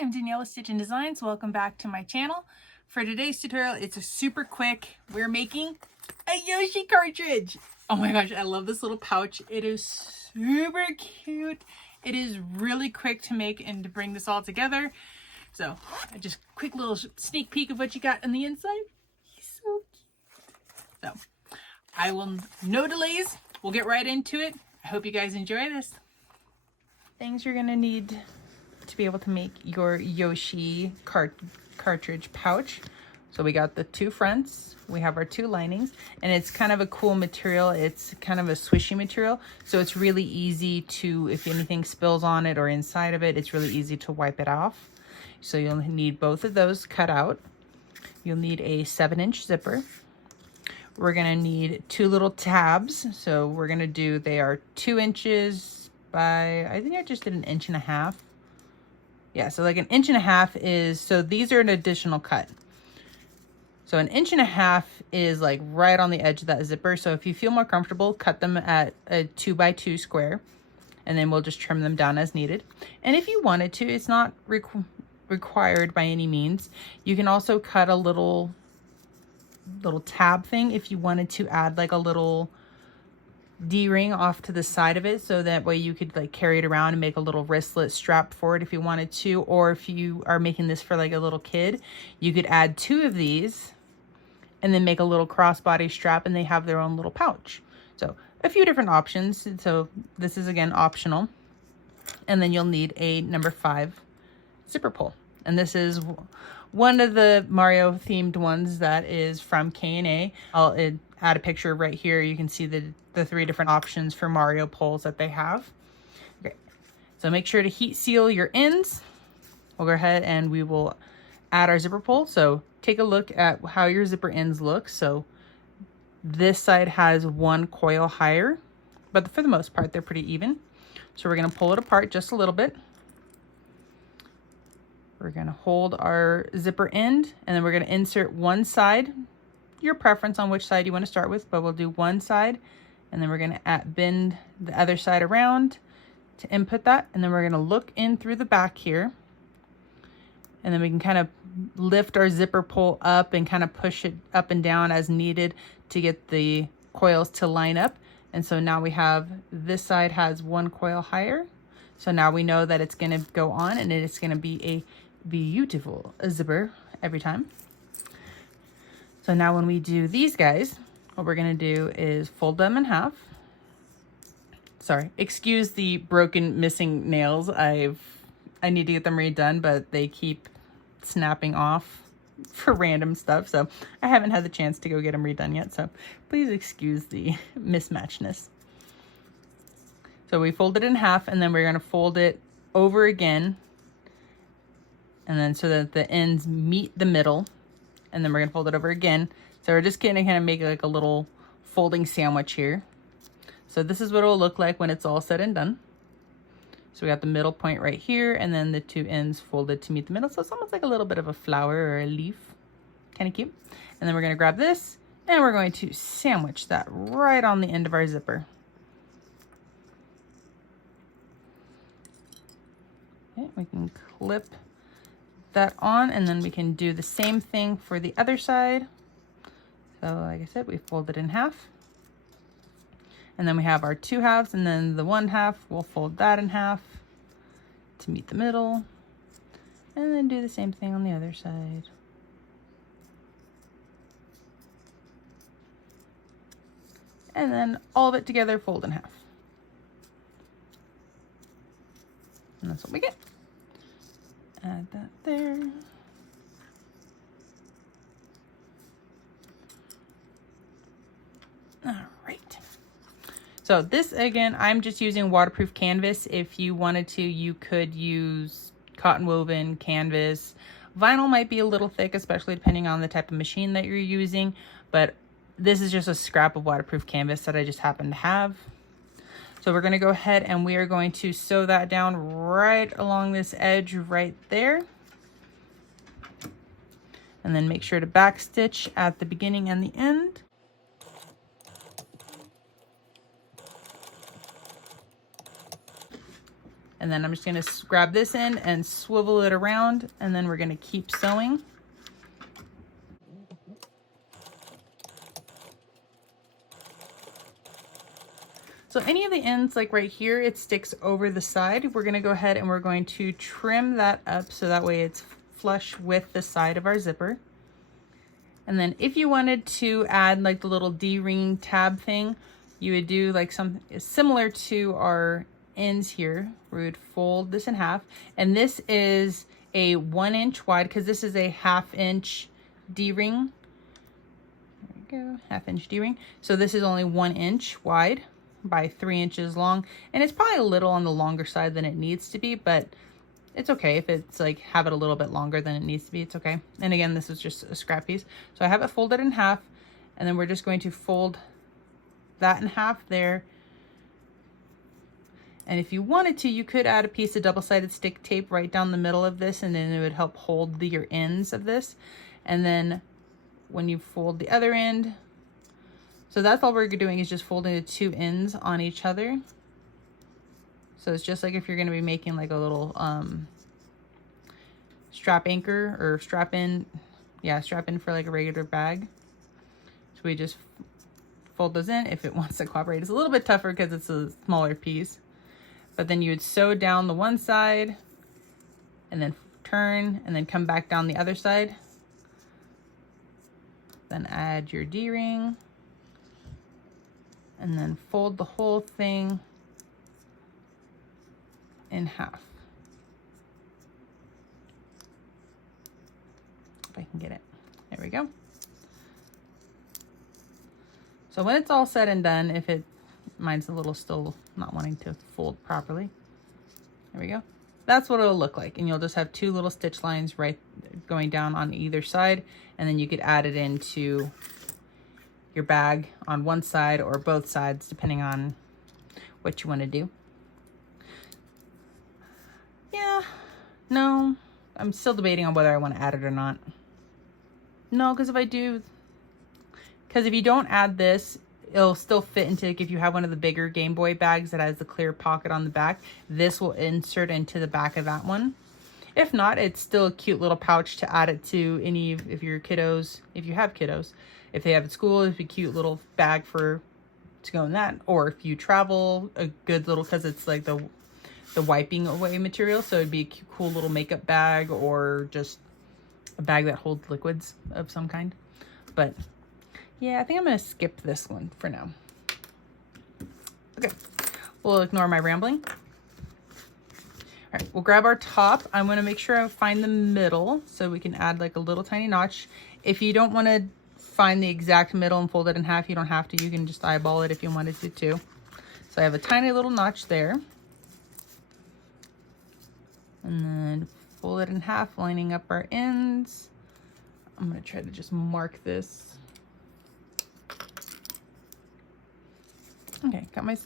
I'm Danielle with Stitch and Designs. Welcome back to my channel. For today's tutorial, it's a super quick. We're making a Yoshi cartridge. Oh my gosh, I love this little pouch. It is super cute. It is really quick to make and to bring this all together. So just quick little sneak peek of what you got on the inside. He's so cute. So I will, no delays. We'll get right into it. I hope you guys enjoy this. Things you're gonna need to be able to make your Yoshi cartridge pouch. So we got the two fronts, we have our two linings, and it's kind of a cool material. It's kind of a swishy material, so it's really easy to, if anything spills on it or inside of it, it's really easy to wipe it off. So you'll need both of those cut out. You'll need a 7-inch zipper. We're gonna need two little tabs. So we're gonna do, they are 2 inches by, I think I just did 1.5 inches. Yeah, so like 1.5 inches is, so these are an additional cut. So 1.5 inches is like right on the edge of that zipper. So if you feel more comfortable, cut them at a 2x2 square, and then we'll just trim them down as needed. And if you wanted to, it's not required by any means. You can also cut a little tab thing if you wanted to add like a little D-ring off to the side of it, so that way you could like carry it around and make a little wristlet strap for it if you wanted to. Or if you are making this for like a little kid, you could add 2 of these and then make a little crossbody strap, and they have their own little pouch. So a few different options. So this is again optional. And then you'll need a number 5 zipper pull, and this is one of the Mario themed ones that is from K&A. I'll add a picture right here. You can see the 3 different options for Mario pulls that they have. Okay, so make sure to heat seal your ends. We'll go ahead and we will add our zipper pull. So take a look at how your zipper ends look. So this side has 1 coil higher, but for the most part, they're pretty even. So we're gonna pull it apart just a little bit. We're gonna hold our zipper end, and then we're gonna insert one side, your preference on which side you wanna start with, but we'll do one side, and then we're gonna bend the other side around to input that, and then we're gonna look in through the back here, and then we can kind of lift our zipper pull up and kind of push it up and down as needed to get the coils to line up. And so now we have, this side has 1 coil higher. So now we know that it's gonna go on, and it's gonna be a beautiful zipper every time. So now when we do these guys, what we're gonna do is fold them in half. Sorry, excuse the broken, missing nails. I need to get them redone, but they keep snapping off for random stuff. So I haven't had the chance to go get them redone yet. So please excuse the mismatchness. So we fold it in half, and then we're gonna fold it over again, and then so that the ends meet the middle, and then we're gonna fold it over again. So we're just gonna kind of make like a little folding sandwich here. So this is what it will look like when it's all said and done. So we got the middle point right here, and then the 2 ends folded to meet the middle. So it's almost like a little bit of a flower or a leaf, kind of cute. And then we're gonna grab this, and we're going to sandwich that right on the end of our zipper. Okay, we can clip that on, and then we can do the same thing for the other side. So like I said, we fold it in half, and then we have our 2 halves, and then the 1 half, we'll fold that in half to meet the middle, and then do the same thing on the other side. And then all of it together, fold in half. And that's what we get. Add that there. All right. So this, again, I'm just using waterproof canvas. If you wanted to, you could use cotton woven canvas. Vinyl might be a little thick, especially depending on the type of machine that you're using, but this is just a scrap of waterproof canvas that I just happen to have. So we're gonna go ahead and we are going to sew that down right along this edge right there. And then make sure to back stitch at the beginning and the end. And then I'm just gonna grab this end and swivel it around, and then we're gonna keep sewing. So any of the ends, like right here, it sticks over the side. We're gonna go ahead and we're going to trim that up so that way it's flush with the side of our zipper. And then if you wanted to add like the little D-ring tab thing, you would do like something similar to our ends here. We would fold this in half, and this is a 1 inch wide because this is a 1/2 inch D-ring. There we go, 1/2 inch D-ring. So this is only 1 inch wide by 3 inches long, and it's probably a little on the longer side than it needs to be, but it's okay if it's like have it a little bit longer than it needs to be. It's okay. And again, this is just a scrap piece, so I have it folded in half, and then we're just going to fold that in half there. And if you wanted to, you could add a piece of double-sided stick tape right down the middle of this, and then it would help hold your ends of this. And then when you fold the other end, so that's all we're doing, is just folding the 2 ends on each other. So it's just like if you're going to be making like a little strap anchor or strap in for like a regular bag. So we just fold those in. If it wants to cooperate, it's a little bit tougher because it's a smaller piece. But then you would sew down the one side and then turn and then come back down the other side. Then add your D-ring and then fold the whole thing in half. If I can get it. There we go. So when it's all said and done, mine's a little still not wanting to fold properly. There we go. That's what it'll look like. And you'll just have 2 little stitch lines right going down on either side. And then you could add it into your bag on one side or both sides, depending on what you want to do. Yeah, no, I'm still debating on whether I want to add it or not. No, because if you don't add this, it'll still fit into, like, if you have one of the bigger Game Boy bags that has the clear pocket on the back, this will insert into the back of that one. If not, it's still a cute little pouch to add it to any of your kiddos, if you have kiddos. If they have at school, it's a cute little bag to go in that. Or if you travel, a good little, because it's like the wiping away material, so it'd be a cool little makeup bag or just a bag that holds liquids of some kind. But yeah, I think I'm gonna skip this one for now. Okay, we'll ignore my rambling. All right, we'll grab our top. I'm gonna make sure I find the middle so we can add like a little tiny notch. If you don't wanna find the exact middle and fold it in half, you don't have to. You can just eyeball it if you wanted to too. So I have a tiny little notch there. And then fold it in half, lining up our ends. I'm gonna try to just mark this. Okay, got my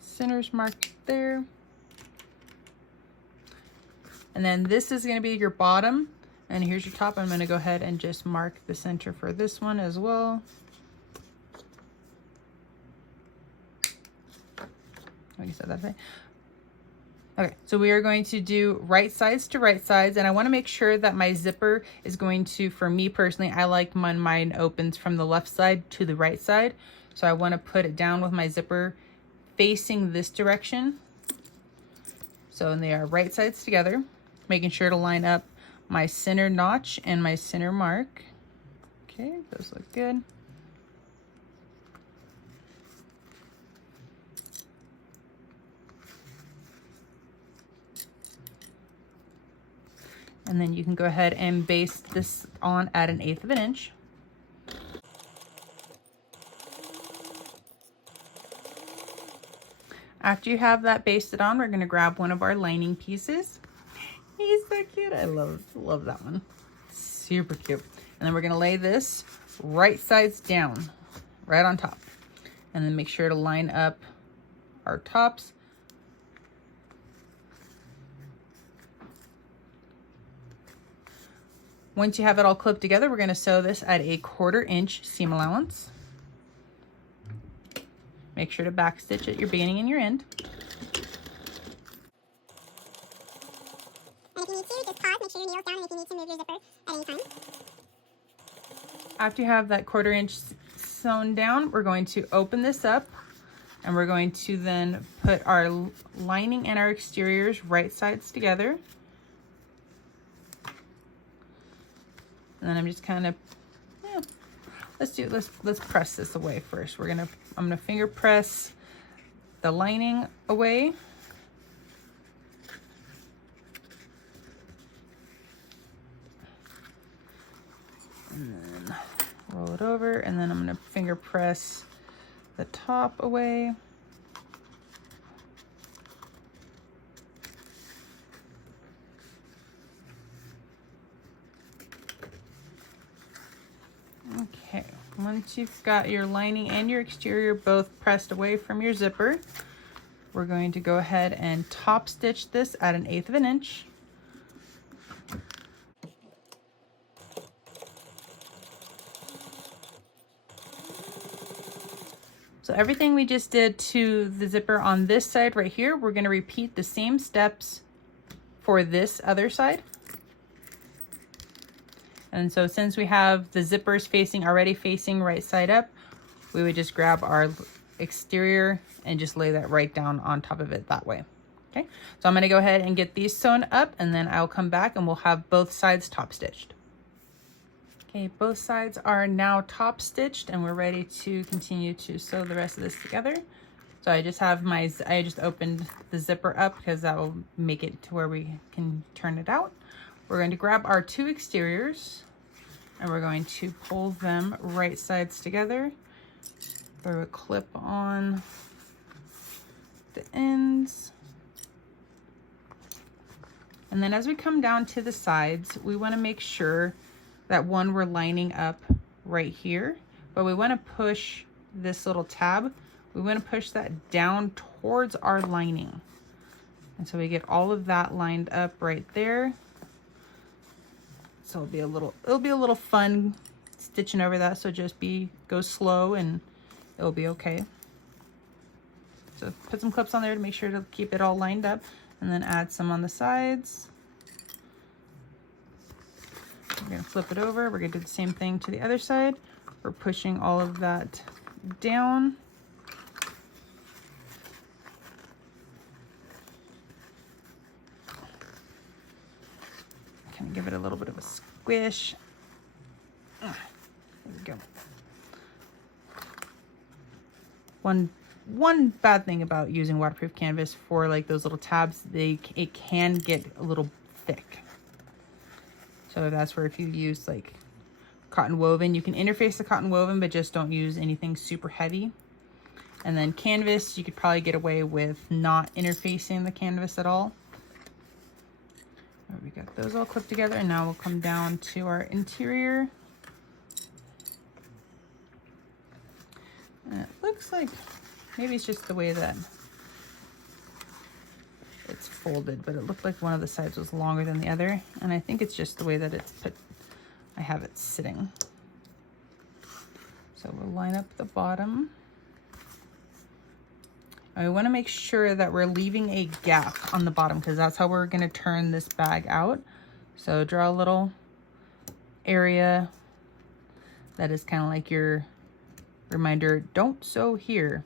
centers marked there. And then this is gonna be your bottom, and here's your top. I'm gonna go ahead and just mark the center for this one as well. Like I said that way. Okay, so we are going to do right sides to right sides, and I want to make sure that my zipper is going to, for me personally, I like mine opens from the left side to the right side. So I want to put it down with my zipper facing this direction. So they are right sides together, making sure to line up my center notch and my center mark. Okay, those look good. And then you can go ahead and baste this on at 1/8 of an inch. After you have that basted on, we're gonna grab one of our lining pieces. He's so cute. I love that one. Super cute. And then we're gonna lay this right sides down, right on top. And then make sure to line up our tops. Once you have it all clipped together, we're gonna sew this at 1/4 inch seam allowance. Make sure to backstitch at your beginning and your end. need to, just pause, make sure your needle's down, and if you need to move your zipper at any time. After you have that 1/4 inch sewn down, we're going to open this up, and we're going to then put our lining and our exteriors right sides together. And then I'm just kind of, let's press this away first. I'm gonna finger press the lining away. And then roll it over, and then I'm gonna finger press the top away. Okay, once you've got your lining and your exterior both pressed away from your zipper, we're going to go ahead and top stitch this at 1/8 of an inch. So everything we just did to the zipper on this side right here, we're going to repeat the same steps for this other side. And so since we have the zippers already facing right side up, we would just grab our exterior and just lay that right down on top of it that way. Okay, so I'm going to go ahead and get these sewn up, and then I'll come back and we'll have both sides top stitched. Okay, both sides are now top stitched, and we're ready to continue to sew the rest of this together. So I just opened the zipper up because that will make it to where we can turn it out. We're going to grab our 2 exteriors, and we're going to pull them right sides together. Throw a clip on the ends. And then as we come down to the sides, we want to make sure that we're lining up right here, but we want to push this little tab. We want to push that down towards our lining. And so we get all of that lined up right there. So it'll be a little fun stitching over that. So just go slow and it'll be okay. So put some clips on there to make sure to keep it all lined up, and then add some on the sides. We're gonna flip it over. We're gonna do the same thing to the other side. We're pushing all of that down. Kind of give it a little bit of a squish. There we go. One bad thing about using waterproof canvas for like those little tabs, it can get a little thick. So that's where if you use like cotton woven, you can interface the cotton woven, but just don't use anything super heavy. And then canvas, you could probably get away with not interfacing the canvas at all. We got those all clipped together, and now we'll come down to our interior. And it looks like maybe it's just the way that it's folded, but it looked like one of the sides was longer than the other, and I think it's just the way that it's put. I have it sitting. So we'll line up the bottom. And we want to make sure that we're leaving a gap on the bottom, because that's how we're going to turn this bag out. So draw a little area that is kind of like your reminder, don't sew here.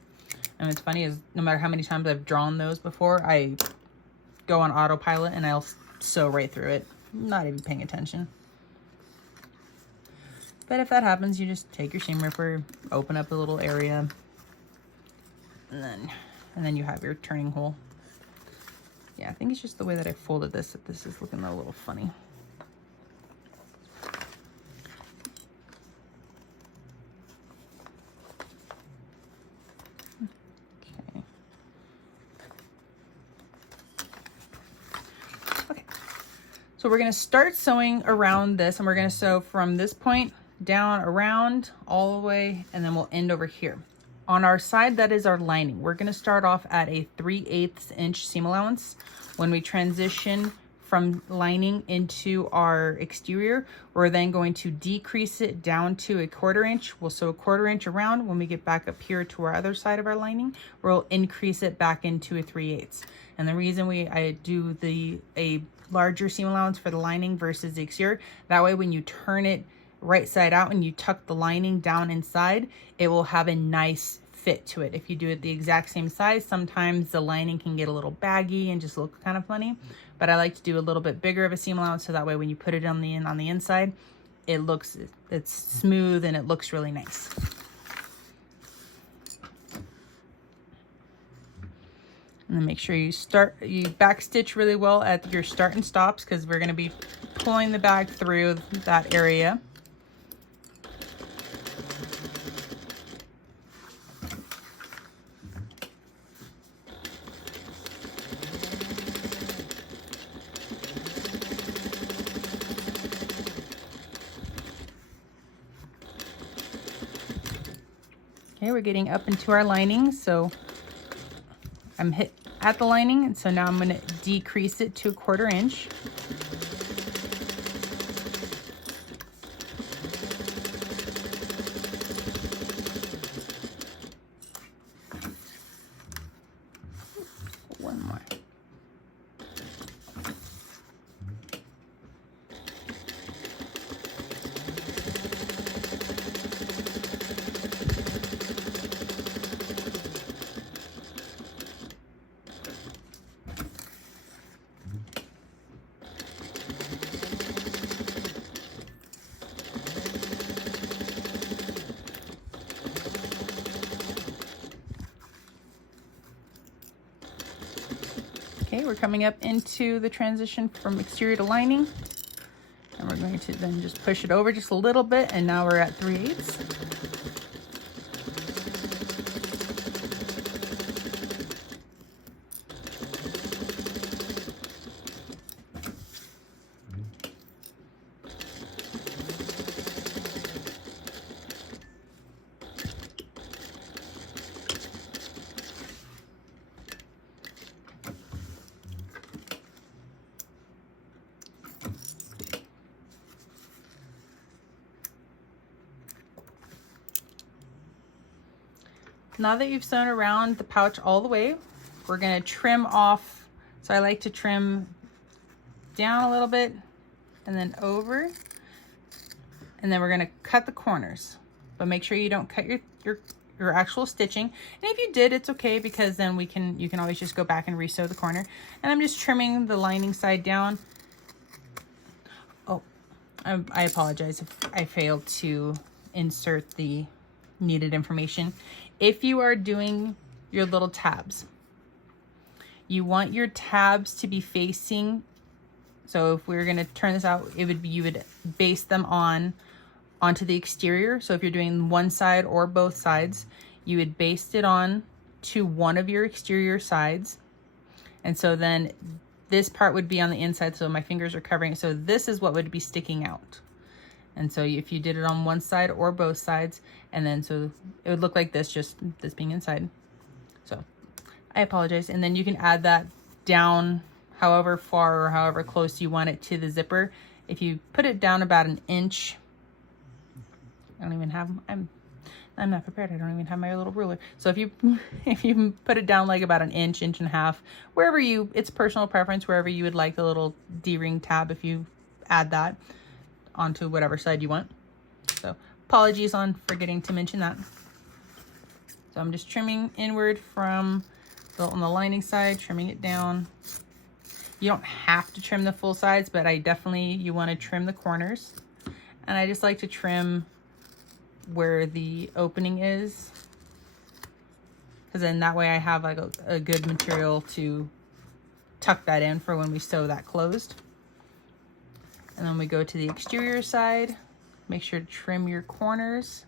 And what's funny is no matter how many times I've drawn those before, I go on autopilot and I'll sew right through it, not even paying attention. But if that happens, you just take your seam ripper, open up a little area, and then you have your turning hole. Yeah, I think it's just the way that I folded this that this is looking a little funny. Okay, so we're going to start sewing around this, and we're going to sew from this point down around all the way, and then we'll end over here. On our side, that is our lining. We're going to start off at a 3/8 inch seam allowance. When we transition from lining into our exterior, we're then going to decrease it down to a 1/4 inch. We'll sew a 1/4 inch around. When we get back up here to our other side of our lining, we'll increase it back into a 3/8. And the reason I do a larger seam allowance for the lining versus the exterior. That way when you turn it right side out and you tuck the lining down inside, it will have a nice fit to it. If you do it the exact same size, sometimes the lining can get a little baggy and just look kind of funny. But I like to do a little bit bigger of a seam allowance so that way when you put it on the inside, it's smooth and it looks really nice. And then make sure you back stitch really well at your start and stops, because we're going to be pulling the bag through that area. Okay, we're getting up into our lining, so I'm hit at the lining, and so now I'm going to decrease it to 1/4 inch. One more. Okay, we're coming up into the transition from exterior to lining, and we're going to then just push it over just a little bit, and now we're at 3/8. Now that you've sewn around the pouch all the way, we're going to trim off. So I like to trim down a little bit and then over, and then we're going to cut the corners, but make sure you don't cut your actual stitching. And if you did, it's okay, because then you can always just go back and re-sew the corner. And I'm just trimming the lining side down. Oh, I apologize if I failed to insert the needed information. If you are doing your little tabs, you want your tabs to be facing. So if we're going to turn this out, you would base them onto the exterior. So if you're doing one side or both sides, you would baste it on to one of your exterior sides. And so then this part would be on the inside, so my fingers are covering it. So this is what would be sticking out. And so if you did it on one side or both sides, and then so it would look like this, just this being inside. So I apologize. And then you can add that down however far or however close you want it to the zipper. If you put it down about 1 inch, I'm not prepared. I don't even have my little ruler. So if you put it down like about 1 inch, 1.5 inches, wherever it's personal preference, wherever you would like the little D-ring tab, if you add that onto whatever side you want. So apologies on forgetting to mention that. So I'm just trimming inward from on the lining side, trimming it down. You don't have to trim the full sides, but you want to trim the corners. And I just like to trim where the opening is, because then that way I have like a good material to tuck that in for when we sew that closed. And then we go to the exterior side. Make sure to trim your corners.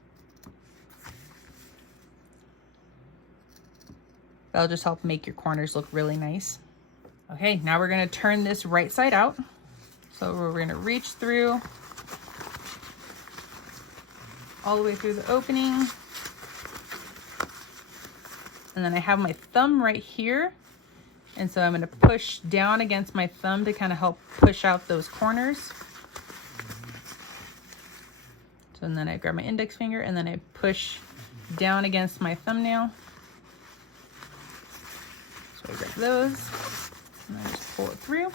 That'll just help make your corners look really nice. Okay, now we're going to turn this right side out. So we're going to reach through all the way through the opening. And then I have my thumb right here. And so I'm going to push down against my thumb to kind of help push out those corners. So and then I grab my index finger and then I push down against my thumbnail. So I grab those and I just pull it through.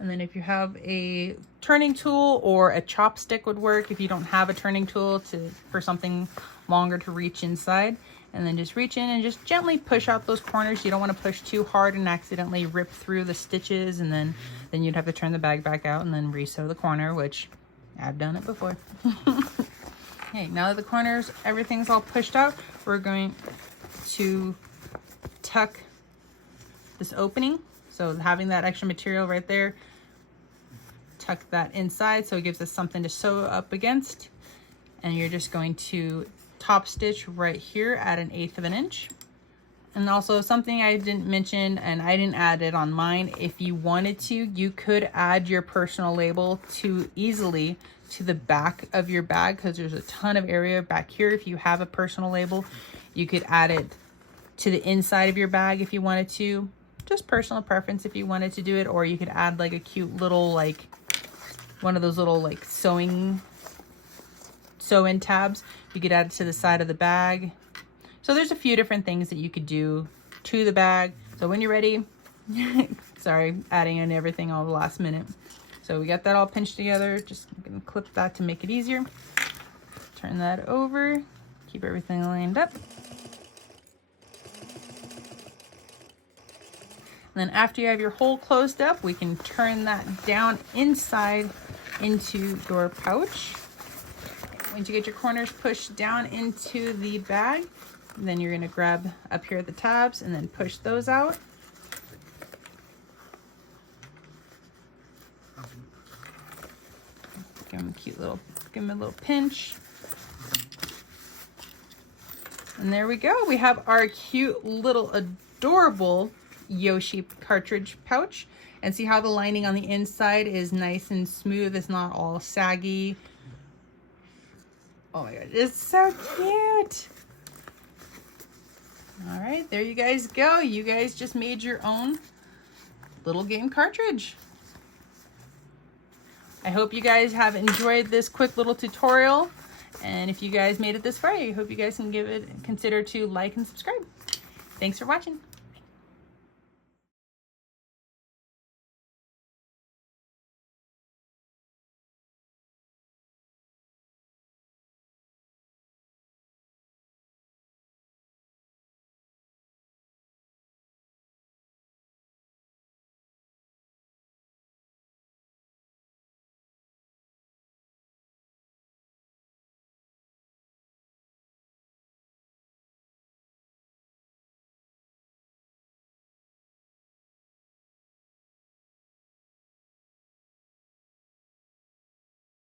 And then if you have a turning tool or a chopstick would work if you don't have a turning tool for something longer to reach inside. And then just reach in and just gently push out those corners. You don't want to push too hard and accidentally rip through the stitches, and then you'd have to turn the bag back out and then re-sew the corner, which I've done it before. Okay, now that the corners, everything's all pushed out, we're going to tuck this opening. So having that extra material right there, tuck that inside so it gives us something to sew up against. And you're just going to top stitch right here at 1/8 of an inch. And also something I didn't mention, and I didn't add it on mine, if you wanted to, you could add your personal label easily to the back of your bag, because there's a ton of area back here. If you have a personal label, you could add it to the inside of your bag if you wanted to. Just personal preference if you wanted to do it, or you could add like a cute little, like one of those little like sew-in tabs. You could add it to the side of the bag. So there's a few different things that you could do to the bag. So when you're ready, sorry, adding in everything all the last minute. So we got that all pinched together. Just gonna clip that to make it easier. Turn that over, keep everything lined up. And then after you have your hole closed up, we can turn that down inside into your pouch. Once you get your corners pushed down into the bag, then you're going to grab up here at the tabs and then push those out. Give them a little pinch. And there we go. We have our cute little adorable Yoshi cartridge pouch. And see how the lining on the inside is nice and smooth. It's not all saggy. Oh my god, it's so cute. All right, there you guys go. You guys just made your own little game cartridge. I hope you guys have enjoyed this quick little tutorial. And if you guys made it this far, I hope you guys can consider to like and subscribe. Thanks for watching.